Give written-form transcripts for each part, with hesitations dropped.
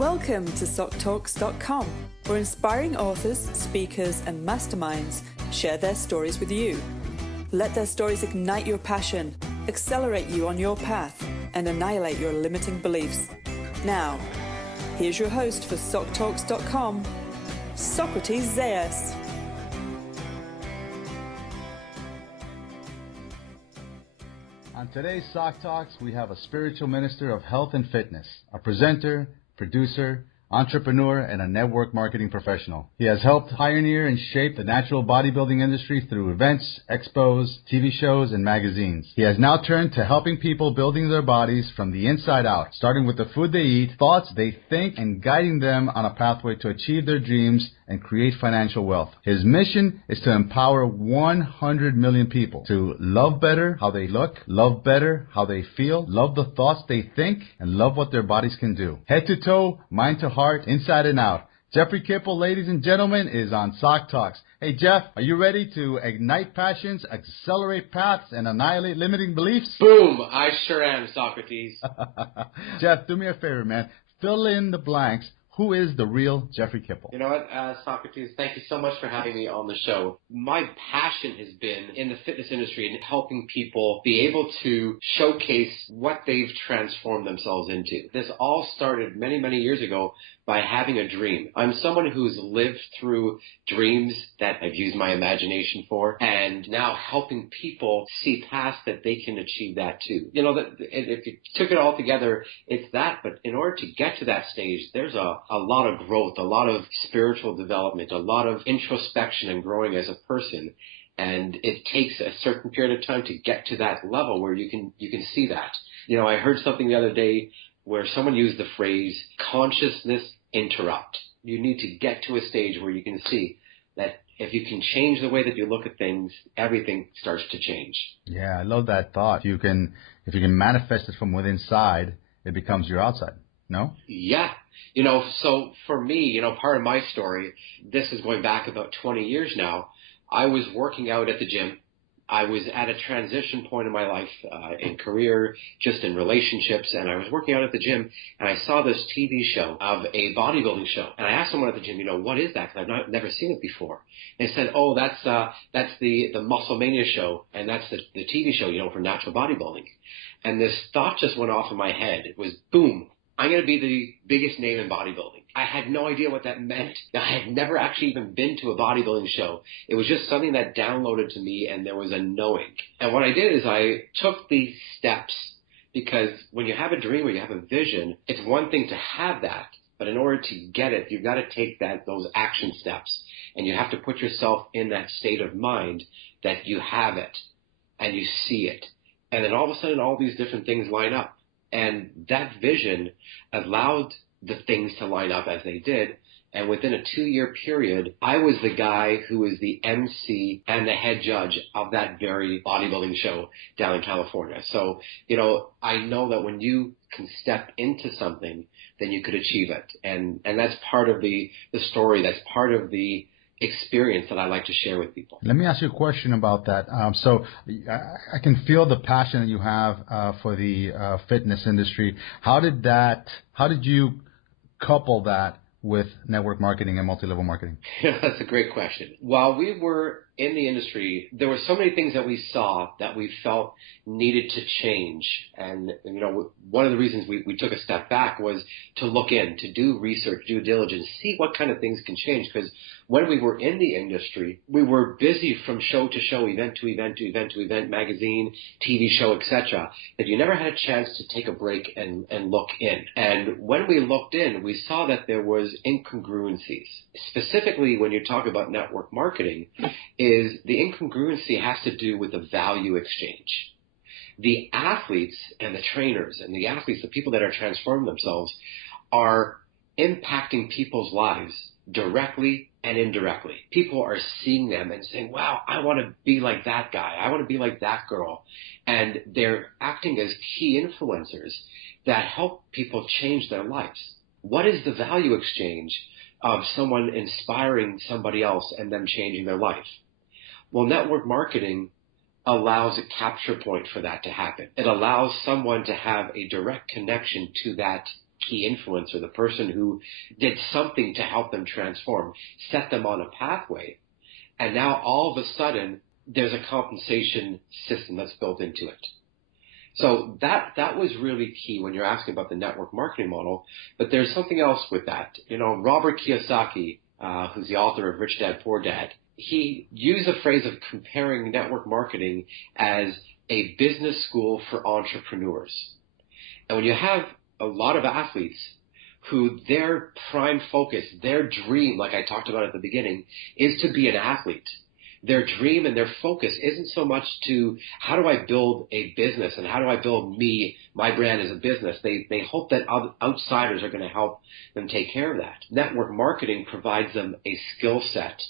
Welcome to SocTalks.com, where inspiring authors, speakers, and masterminds share their stories with you. Let their stories ignite your passion, accelerate you on your path, and annihilate your limiting beliefs. Now, here's your host for SocTalks.com, Socrates Zayas. On today's Soc Talks, we have a spiritual minister of health and fitness, a presenter, producer, entrepreneur, and a network marketing professional. He has helped pioneer and shape the natural bodybuilding industry through events, expos, TV shows, and magazines. He has now turned to helping people building their bodies from the inside out, starting with the food they eat, thoughts they think, and guiding them on a pathway to achieve their dreams and create financial wealth. His mission is to empower 100 million people to love better how they look, love better how they feel, love the thoughts they think, and love what their bodies can do. Head to toe, mind to heart, inside and out. Jeffrey Kipple, ladies and gentlemen, is on Soc Talks. Hey, Jeff, are you ready to ignite passions, accelerate paths, and annihilate limiting beliefs? Boom! I sure am, Socrates. Jeff, do me a favor, man. Fill in the blanks. Who is the real Jeffrey Kipple? You know what, Socrates, thank you so much for having me on the show. My passion has been in the fitness industry and helping people be able to showcase what they've transformed themselves into. This all started many, many years ago by having a dream. I'm someone who's lived through dreams that I've used my imagination for, and now helping people see past that they can achieve that too. You know, that if you took it all together, it's that, but in order to get to that stage, there's a lot of growth, a lot of spiritual development, a lot of introspection and growing as a person. And it takes a certain period of time to get to that level where you can see that. You know, I heard something the other day where someone used the phrase consciousness interrupt. You need to get to a stage where you can see that if you can change the way that you look at things, everything starts to change. Yeah, I love that thought. If you can manifest it from within inside, it becomes your outside. No? Yeah. You know, so for me, you know, part of my story, this is going back about 20 years now. I was working out at the gym. I was at a transition point in my life, in career, just in relationships, and I was working out at the gym, and I saw this TV show of a bodybuilding show. And I asked someone at the gym, you know, what is that? Because I've never seen it before. And they said, oh, that's the Muscle Mania show, and that's the TV show, you know, for natural bodybuilding. And this thought just went off in my head. It was, boom, I'm going to be the biggest name in bodybuilding. I had no idea what that meant. I had never actually even been to a bodybuilding show. It was just something that downloaded to me, and there was a knowing. And what I did is I took these steps, because when you have a dream or you have a vision, it's one thing to have that, but in order to get it, you've got to take those action steps, and you have to put yourself in that state of mind that you have it, and you see it. And then all of a sudden, all these different things line up. And that vision allowed the things to line up as they did. And within a 2-year period, I was the guy who was the MC and the head judge of that very bodybuilding show down in California. So, you know, I know that when you can step into something, then you could achieve it. And that's part of the story. That's part of the experience that I like to share with people. Let me ask you a question about that. So I can feel the passion that you have for the fitness industry. How did you couple that with network marketing and multi-level marketing? That's a great question. While we were in the industry, there were so many things that we saw that we felt needed to change. And, you know, one of the reasons we took a step back was to look in, to do research, due diligence, see what kind of things can change. Because when we were in the industry, we were busy from show to show, event to event to event to event, magazine, TV show, etc., that you never had a chance to take a break and look in. And when we looked in, we saw that there was incongruencies. Specifically, when you talk about network marketing, is the incongruency has to do with the value exchange. The athletes and the trainers and the athletes, the people that are transforming themselves, are impacting people's lives directly and indirectly. People are seeing them and saying, wow, I want to be like that guy. I want to be like that girl. And they're acting as key influencers that help people change their lives. What is the value exchange of someone inspiring somebody else and them changing their life? Well, network marketing allows a capture point for that to happen. It allows someone to have a direct connection to that key influencer, the person who did something to help them transform, set them on a pathway. And now all of a sudden, there's a compensation system that's built into it. So that was really key when you're asking about the network marketing model. But there's something else with that. Robert Kiyosaki, who's the author of Rich Dad, Poor Dad, he used the phrase of comparing network marketing as a business school for entrepreneurs. And when you have a lot of athletes who their prime focus, their dream, like I talked about at the beginning, is to be an athlete. Their dream and their focus isn't so much to how do I build a business and how do I build my brand as a business. They hope that outsiders are going to help them take care of that. Network marketing provides them a skill set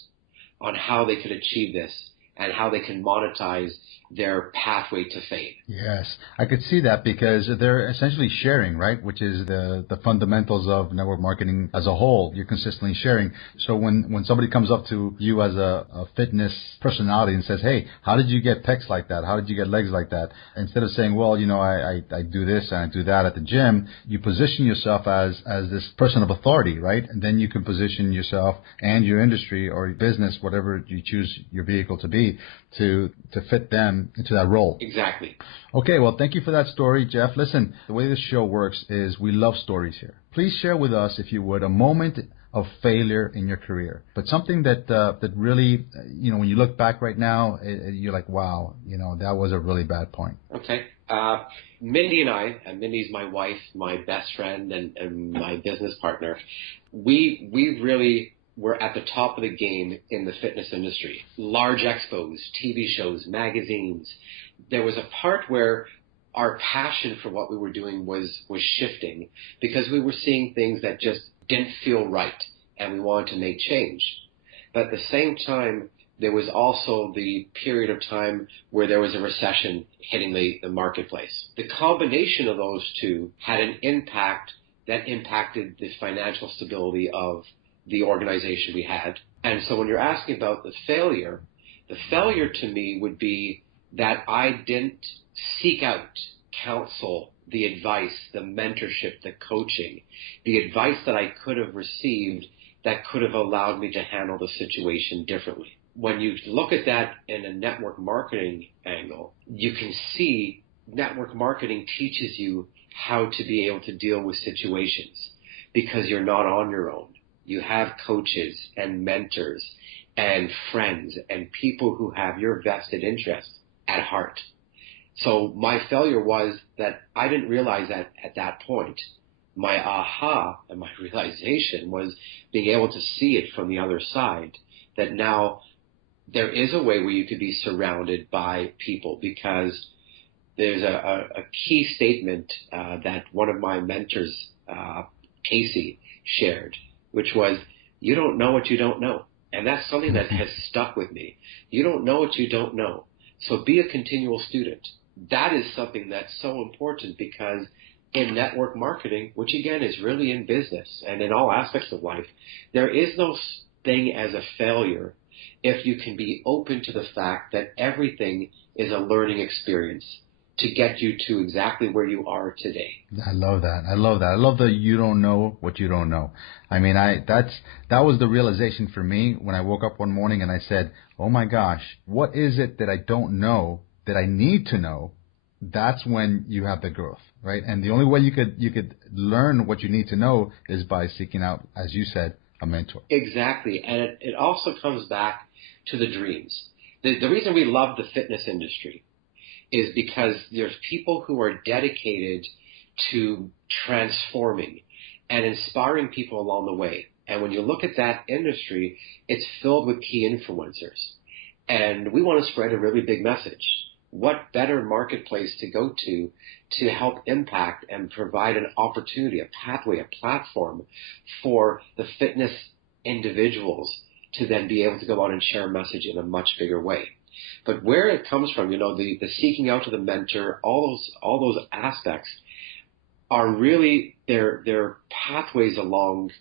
on how they could achieve this and how they can monetize their pathway to fame. Yes, I could see that because they're essentially sharing, right? Which is the fundamentals of network marketing as a whole. You're consistently sharing. So when somebody comes up to you as a fitness personality and says, hey, how did you get pecs like that? How did you get legs like that? Instead of saying, well, I do this and I do that at the gym, you position yourself as this person of authority, right? And then you can position yourself and your industry or your business, whatever you choose your vehicle to be, to fit them into that role. Exactly. Okay, well, thank you for that story, Jeff. Listen, the way this show works is we love stories here. Please share with us, if you would, a moment of failure in your career, but something that really, when you look back right now, you're like, wow, that was a really bad point. Okay. Mindy and I, and Mindy's my wife, my best friend, and my business partner, we really were at the top of the game in the fitness industry. Large expos, TV shows, magazines. There was a part where our passion for what we were doing was shifting because we were seeing things that just didn't feel right and we wanted to make change. But at the same time, there was also the period of time where there was a recession hitting the marketplace. The combination of those two had an impact that impacted the financial stability of the organization we had. And so when you're asking about the failure to me would be that I didn't seek out counsel, the advice, the mentorship, the coaching, the advice that I could have received that could have allowed me to handle the situation differently. When you look at that in a network marketing angle, you can see network marketing teaches you how to be able to deal with situations because you're not on your own. You have coaches and mentors and friends and people who have your vested interests at heart. So my failure was that I didn't realize that at that point. My aha and my realization was being able to see it from the other side, that now there is a way where you could be surrounded by people, because there's a key statement that one of my mentors, Casey, shared, which was, you don't know what you don't know. And that's something that has stuck with me. You don't know what you don't know. So be a continual student. That is something that's so important, because in network marketing, which again is really in business and in all aspects of life, there is no thing as a failure if you can be open to the fact that everything is a learning experience to get you to exactly where you are today. I love that. I love that you don't know what you don't know. I mean, that was the realization for me when I woke up one morning and I said, oh my gosh, what is it that I don't know that I need to know? That's when you have the growth, right? And the only way you could learn what you need to know is by seeking out, as you said, a mentor. Exactly. And it also comes back to the dreams. The reason we love the fitness industry is because there's people who are dedicated to transforming and inspiring people along the way. And when you look at that industry, it's filled with key influencers. And we want to spread a really big message. What better marketplace to go to help impact and provide an opportunity, a pathway, a platform for the fitness individuals to then be able to go out and share a message in a much bigger way. But where it comes from, the seeking out to the mentor, all those aspects are really their pathways along,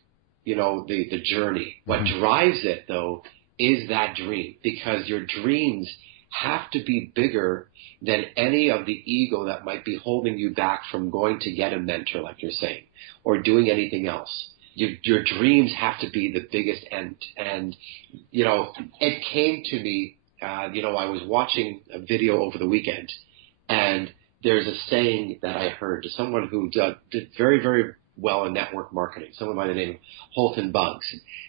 the journey. What drives it, though, is that dream, because your dreams have to be bigger than any of the ego that might be holding you back from going to get a mentor, like you're saying, or doing anything else. Your dreams have to be the biggest end. And, it came to me, I was watching a video over the weekend, and there's a saying that I heard to someone who did very, very well in network marketing, someone by the name of Holton Buggs,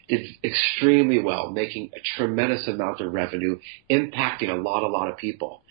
did extremely well, making a tremendous amount of revenue, impacting a lot of people.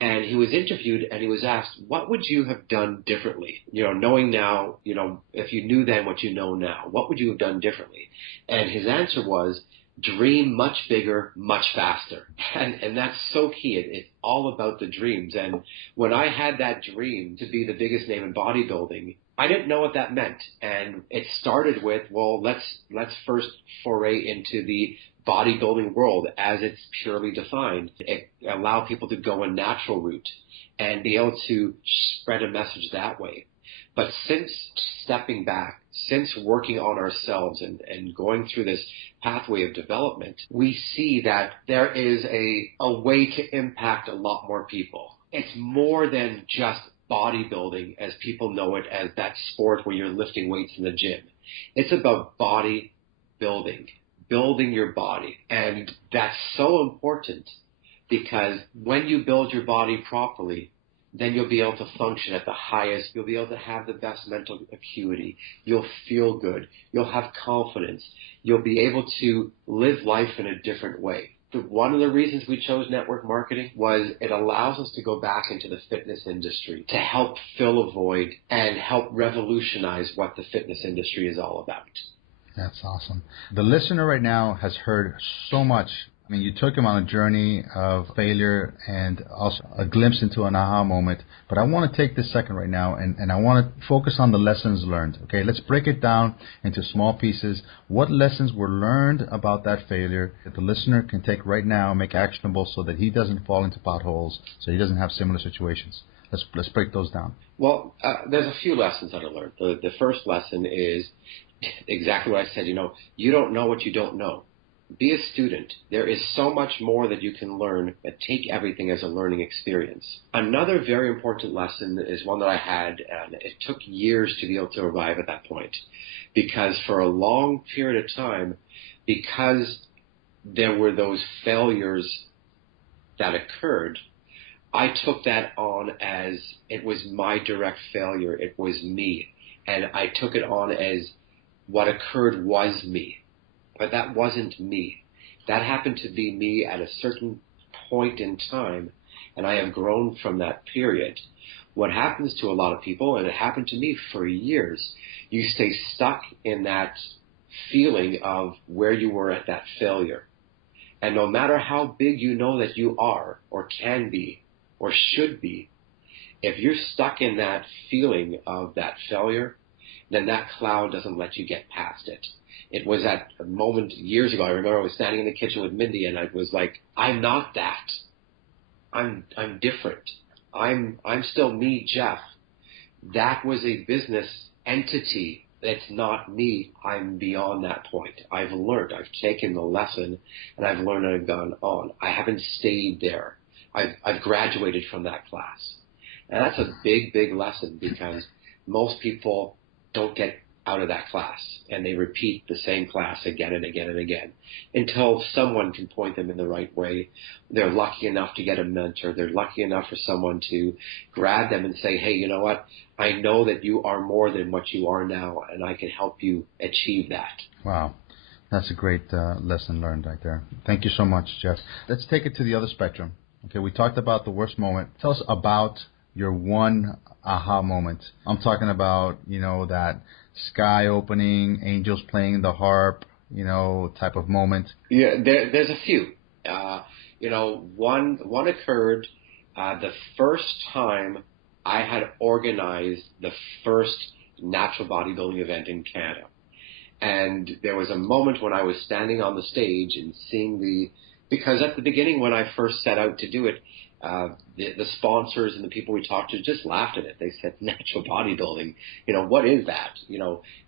And he was interviewed and he was asked, what would you have done differently? Knowing now, if you knew then what you know now, what would you have done differently? And his answer was, dream much bigger, much faster. And that's so key. It's all about the dreams. And when I had that dream to be the biggest name in bodybuilding, I didn't know what that meant. And it started with, well, let's first foray into the bodybuilding world as it's purely defined. It allow people to go a natural route and be able to spread a message that way. But since stepping back, since working on ourselves and going through this pathway of development, we see that there is a way to impact a lot more people. It's more than just bodybuilding as people know it, as that sport where you're lifting weights in the gym. It's about body building your body. And that's so important because when you build your body properly, then you'll be able to function at the highest. You'll be able to have the best mental acuity. You'll feel good. You'll have confidence. You'll be able to live life in a different way. One of the reasons we chose network marketing was it allows us to go back into the fitness industry to help fill a void and help revolutionize what the fitness industry is all about. That's awesome. The listener right now has heard so much. I mean, you took him on a journey of failure and also a glimpse into an aha moment. But I want to take this second right now, and I want to focus on the lessons learned. Okay, let's break it down into small pieces. What lessons were learned about that failure that the listener can take right now, make actionable so that he doesn't fall into potholes, so he doesn't have similar situations? Let's break those down. Well, there's a few lessons that I learned. The first lesson is exactly what I said. You don't know what you don't know. Be a student. There is so much more that you can learn, but take everything as a learning experience. Another very important lesson is one that I had, and it took years to be able to arrive at that point. Because for a long period of time, because there were those failures that occurred, I took that on as it was my direct failure. It was me. And I took it on as what occurred was me. But that wasn't me. That happened to be me at a certain point in time, and I have grown from that period. What happens to a lot of people, and it happened to me for years, you stay stuck in that feeling of where you were at that failure. And no matter how big you know that you are, or can be, or should be, if you're stuck in that feeling of that failure, then that cloud doesn't let you get past it. It was at a moment years ago. I remember I was standing in the kitchen with Mindy, and I was like, "I'm not that. I'm different. I'm still me, Jeff. That was a business entity. It's not me. I'm beyond that point. I've learned. I've taken the lesson, and I've learned and I've gone on. I haven't stayed there. I've graduated from that class, and that's a big lesson because most people don't get out of that class, and they repeat the same class again and again and again until someone can point them in the right way. They're lucky enough to get a mentor. They're lucky enough for someone to grab them and say, hey, you know what? I know that you are more than what you are now, and I can help you achieve that. Wow. That's a great lesson learned right there. Thank you so much, Jeff. Let's take it to the other spectrum. Okay, we talked about the worst moment. Tell us about your one aha moment. I'm talking about, that sky opening, angels playing the harp, type of moment. Yeah, there's a few. One occurred the first time I had organized the first natural bodybuilding event in Canada. And there was a moment when I was standing on the stage and seeing because at the beginning when I first set out to do it, the sponsors and the people we talked to just laughed at it. They said, natural bodybuilding, what is that?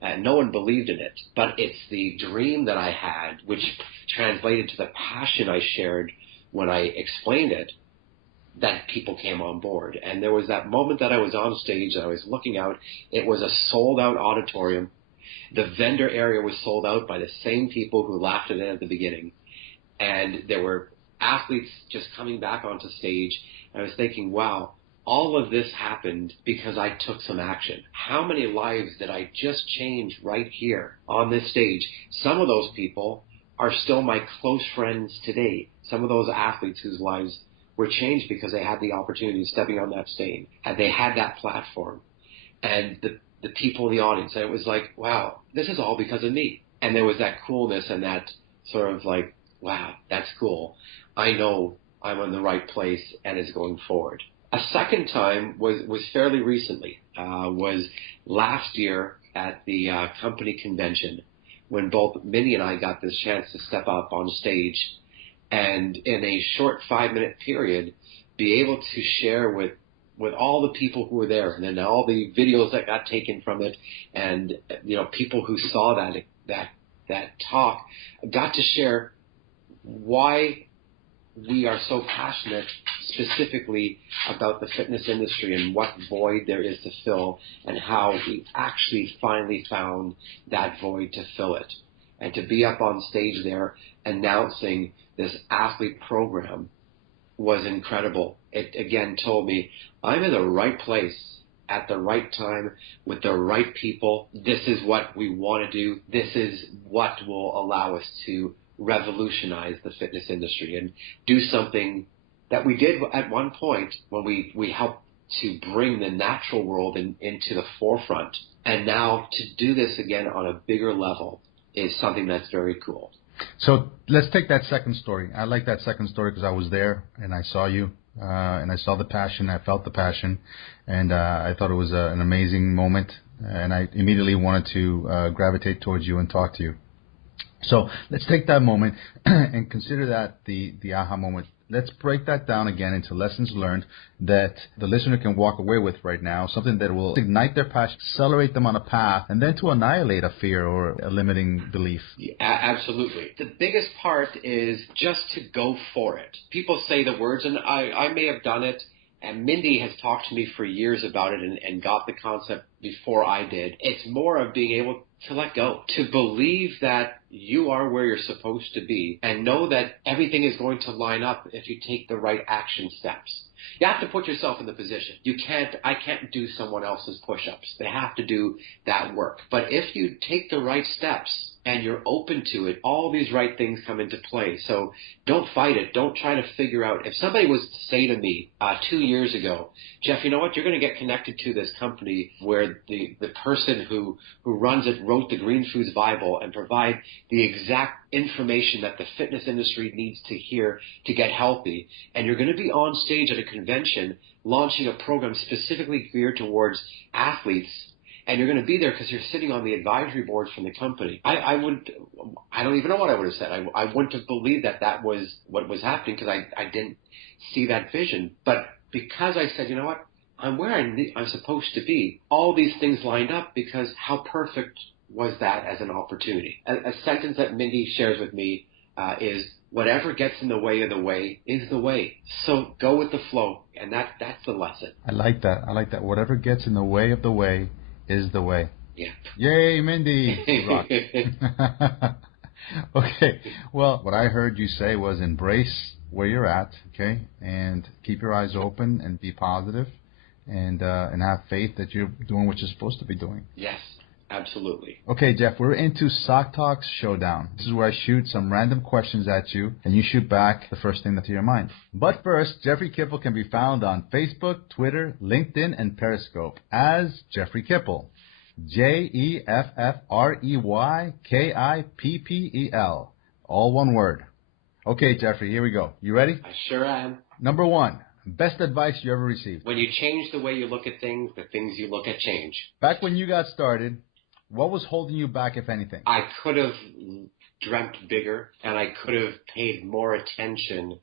And no one believed in it. But it's the dream that I had, which translated to the passion I shared when I explained it, that people came on board. And there was that moment that I was on stage and I was looking out. It was a sold-out auditorium. The vendor area was sold out by the same people who laughed at it at the beginning. And there were athletes just coming back onto stage. And I was thinking, wow, all of this happened because I took some action. How many lives did I just change right here on this stage? Some of those people are still my close friends today. Some of those athletes whose lives were changed because they had the opportunity of stepping on that stage, and they had that platform. And the people in the audience, and it was like, wow, this is all because of me. And there was that coolness and that sort of like, wow, that's cool. I know I'm in the right place and is going forward. A second time was fairly recently, was last year at the company convention when both Mindy and I got this chance to step up on stage and in a short 5-minute period be able to share with all the people who were there, and then all the videos that got taken from it, and people who saw that talk got to share why we are so passionate specifically about the fitness industry and what void there is to fill, and how we actually finally found that void to fill it. And to be up on stage there announcing this athlete program was incredible. It again told me I'm in the right place at the right time with the right people. This is what we want to do. This is what will allow us to revolutionize the fitness industry and do something that we did at one point when we helped to bring the natural world into the forefront. And now to do this again on a bigger level is something that's very cool. So let's take that second story. I like that second story because I was there and I saw you and I saw the passion. I felt the passion, and I thought it was an amazing moment. And I immediately wanted to gravitate towards you and talk to you. So let's take that moment and consider that the aha moment. Let's break that down again into lessons learned that the listener can walk away with right now, something that will ignite their passion, accelerate them on a path, and then to annihilate a fear or a limiting belief. Yeah, absolutely. The biggest part is just to go for it. People say the words, and I may have done it, and Mindy has talked to me for years about it and got the concept before I did. It's more of being able to let go, to believe that you are where you're supposed to be, and know that everything is going to line up if you take the right action steps. You have to put yourself in the position. I can't do someone else's push-ups. They have to do that work. But if you take the right steps and you're open to it, all these right things come into play. So don't fight it. Don't try to figure out. If somebody was to say to me 2 years ago, Jeff, you know what? You're going to get connected to this company where the person who runs it wrote the Green Foods Bible and provide the exact information that the fitness industry needs to hear to get healthy. And you're going to be on stage at a convention launching a program specifically geared towards athletes, and you're going to be there because you're sitting on the advisory board from the company. I don't even know what I would have said. I wouldn't have believed that was what was happening because I didn't see that vision. But because I said, you know what, I'm where I'm supposed to be, all these things lined up because how perfect was that as an opportunity. A sentence that Mindy shares with me is, whatever gets in the way of the way is the way. So go with the flow, and that's the lesson. I like that. Whatever gets in the way of the way is the way. Yeah. Yay, Mindy! Rock. Okay. Well, what I heard you say was embrace where you're at, okay, and keep your eyes open and be positive, and have faith that you're doing what you're supposed to be doing. Yes. Absolutely. Okay, Jeff, we're into SocTalks Showdown. This is where I shoot some random questions at you, and you shoot back the first thing that's in your mind. But first, Jeffrey Kipple can be found on Facebook, Twitter, LinkedIn, and Periscope as Jeffrey Kipple. JeffreyKippel. All one word. Okay, Jeffrey, here we go. You ready? I sure am. Number 1. Best advice you ever received? When you change the way you look at things, the things you look at change. Back when you got started, what was holding you back, if anything? I could have dreamt bigger, and I could have paid more attention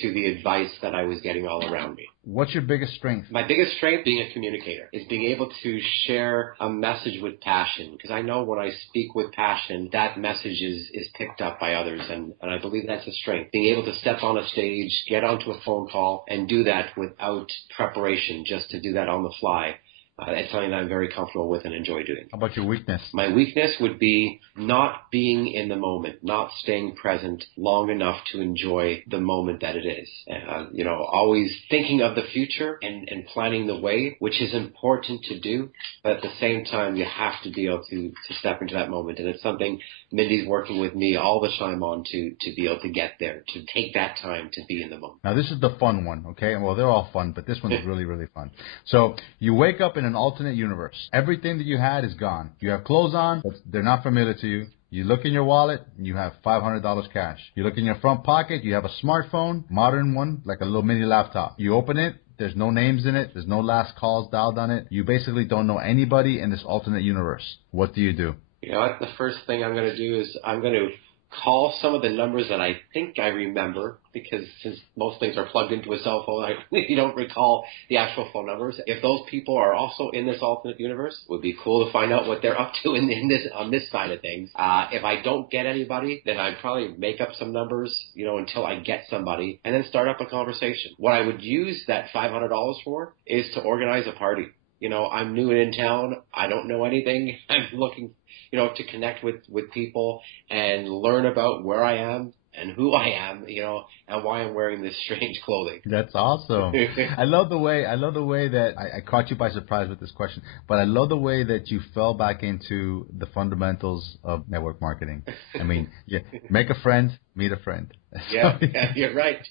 to the advice that I was getting all around me. What's your biggest strength? My biggest strength, being a communicator, is being able to share a message with passion. Because I know when I speak with passion, that message is picked up by others. And I believe that's a strength. Being able to step on a stage, get onto a phone call, and do that without preparation, just to do that on the fly. It's something that I'm very comfortable with and enjoy doing. How about your weakness? My weakness would be not being in the moment, not staying present long enough to enjoy the moment that it is. Always thinking of the future and planning the way, which is important to do. But at the same time, you have to be able to step into that moment. And it's something Mindy's working with me all the time on to be able to get there, to take that time to be in the moment. Now, this is the fun one, okay? Well, they're all fun, but this one's really, really fun. So you wake up in an alternate universe. Everything that you had is gone. You have clothes on, but they're not familiar to you. You look in your wallet, and you have $500 cash. You look in your front pocket, you have a smartphone, modern one, like a little mini laptop. You open it, there's no names in it, there's no last calls dialed on it. You basically don't know anybody in this alternate universe. What do you do? You know what? The first thing I'm going to do is I'm going to call some of the numbers that I think I remember, because since most things are plugged into a cell phone, I really don't recall the actual phone numbers. If those people are also in this alternate universe, it would be cool to find out what they're up to on this side of things. If I don't get anybody, then I'd probably make up some numbers, until I get somebody, and then start up a conversation. What I would use that $500 for is to organize a party. I'm new in town. I don't know anything. I'm looking, to connect with people and learn about where I am and who I am, and why I'm wearing this strange clothing. That's awesome. I love the way that I caught you by surprise with this question, but I love the way that you fell back into the fundamentals of network marketing. I mean, make a friend, meet a friend. Yeah, you're right.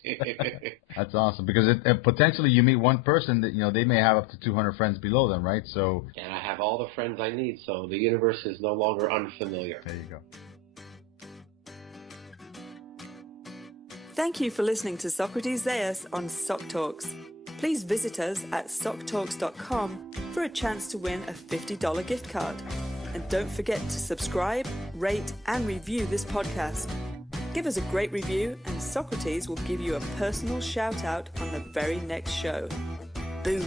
That's awesome, because potentially you meet one person that, they may have up to 200 friends below them, right? So. And I have all the friends I need, so the universe is no longer unfamiliar. There you go. Thank you for listening to Socrates Zayas on SocTalks. Please visit us at SocTalks.com for a chance to win a $50 gift card. And don't forget to subscribe, rate, and review this podcast. Give us a great review, and Socrates will give you a personal shout out on the very next show. Boom.